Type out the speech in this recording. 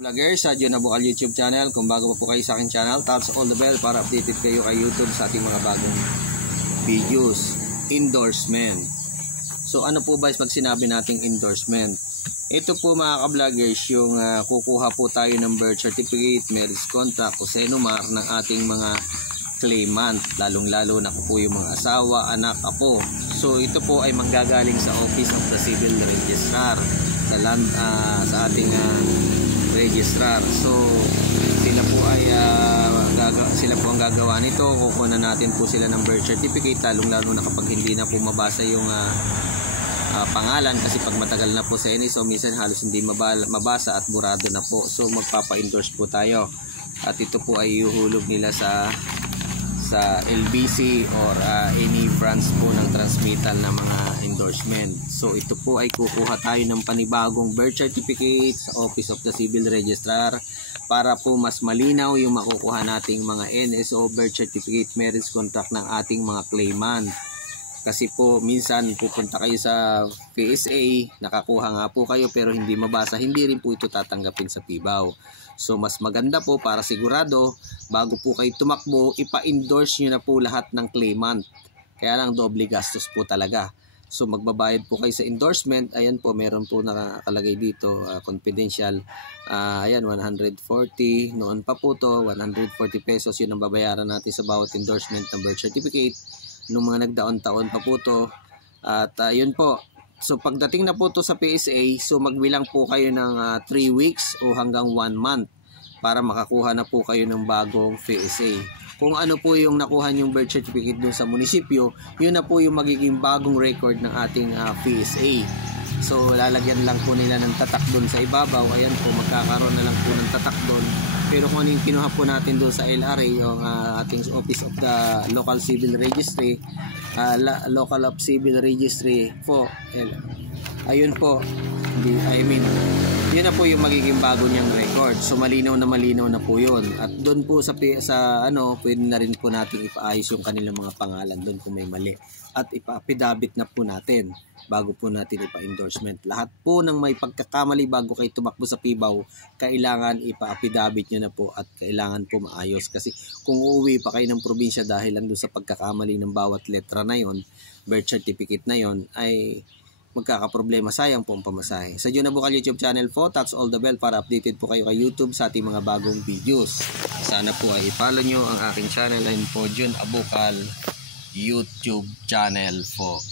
Vlogger sa John Abukal YouTube channel. Kung bago pa po kayo sa aking channel, taps all the bell para updated kayo kay YouTube sa ating mga bagong videos. Endorsement. So ano po ba pag sinabi nating endorsement? Ito po mga ka-vloggers yung kukuha po tayo ng birth certificate, marriage contract o senomar ng ating mga claimant, lalong-lalo na po yung mga asawa, anak, apo. So ito po ay manggagaling sa Office of the Civil Registrar sa land, sa ating registrar. So sila po ay sila po ang gagawa nito. Kukunan natin po sila ng birth certificate, lalong-lalo na kapag hindi na po mabasa yung pangalan, kasi pag matagal na po sa NSO minsan halos hindi mabasa at burado na po. So magpapa-endorse po tayo at ito po ay ihuhulog nila sa LBC or any branch po ng transmittal na mga endorsement. So ito po ay kukuha tayo ng panibagong birth certificate sa Office of the Civil Registrar para po mas malinaw yung makukuha nating mga NSO, birth certificate, marriage contract ng ating mga claimant. Kasi po minsan pupunta kayo sa PSA, nakakuha nga po kayo pero hindi mabasa, hindi rin po ito tatanggapin sa PIBAW. So mas maganda po para sigurado bago po kayo tumakbo, ipa-endorse nyo na po lahat ng claimant. Kaya lang doble gastos po talaga. So magbabayad po kayo sa endorsement. Ayan po, meron po nakakalagay dito, confidential. Ayan, 140. Noon pa po to, 140 pesos yun ang babayaran natin sa bawat endorsement ng birth certificate. Nung mga nagdaon-taon pa po to. At yun po. So pagdating na po to sa PSA, so magbilang po kayo ng 3 weeks o hanggang 1 month para makakuha na po kayo ng bagong PSA. Kung ano po yung nakuha yung birth certificate dun sa munisipyo, yun na po yung magiging bagong record ng ating PSA. So lalagyan lang po nila ng tatak dun sa ibabaw. Ayan po, magkakaroon na lang po ng tatak dun. Pero kung ano yung kinuha po natin dun sa LRA, yung ating Office of the Local Civil Registry, Local of Civil Registry po, ayun po, yun na po yung magiging bago niyang record. So malinaw na po yun. At doon po sa pwede na rin po natin ipaayos yung kanilang mga pangalan doon kung may mali. At ipa-affidavit na po natin bago po natin ipa-endorsement. Lahat po ng may pagkakamali bago kayo tumakbo sa PIBAW, kailangan ipa-affidavit nyo na po at kailangan po maayos. Kasi kung uuwi pa kayo ng probinsya dahil lang doon sa pagkakamali ng bawat letra na yon, birth certificate na yon, ay magkakaproblema, sayang po ang pamasahe. Sa John Abukal YouTube channel po, touch all the bell para updated po kayo kay YouTube sa ating mga bagong videos. Sana po ay i-follow nyo ang aking channel, line po John Abukal YouTube channel po.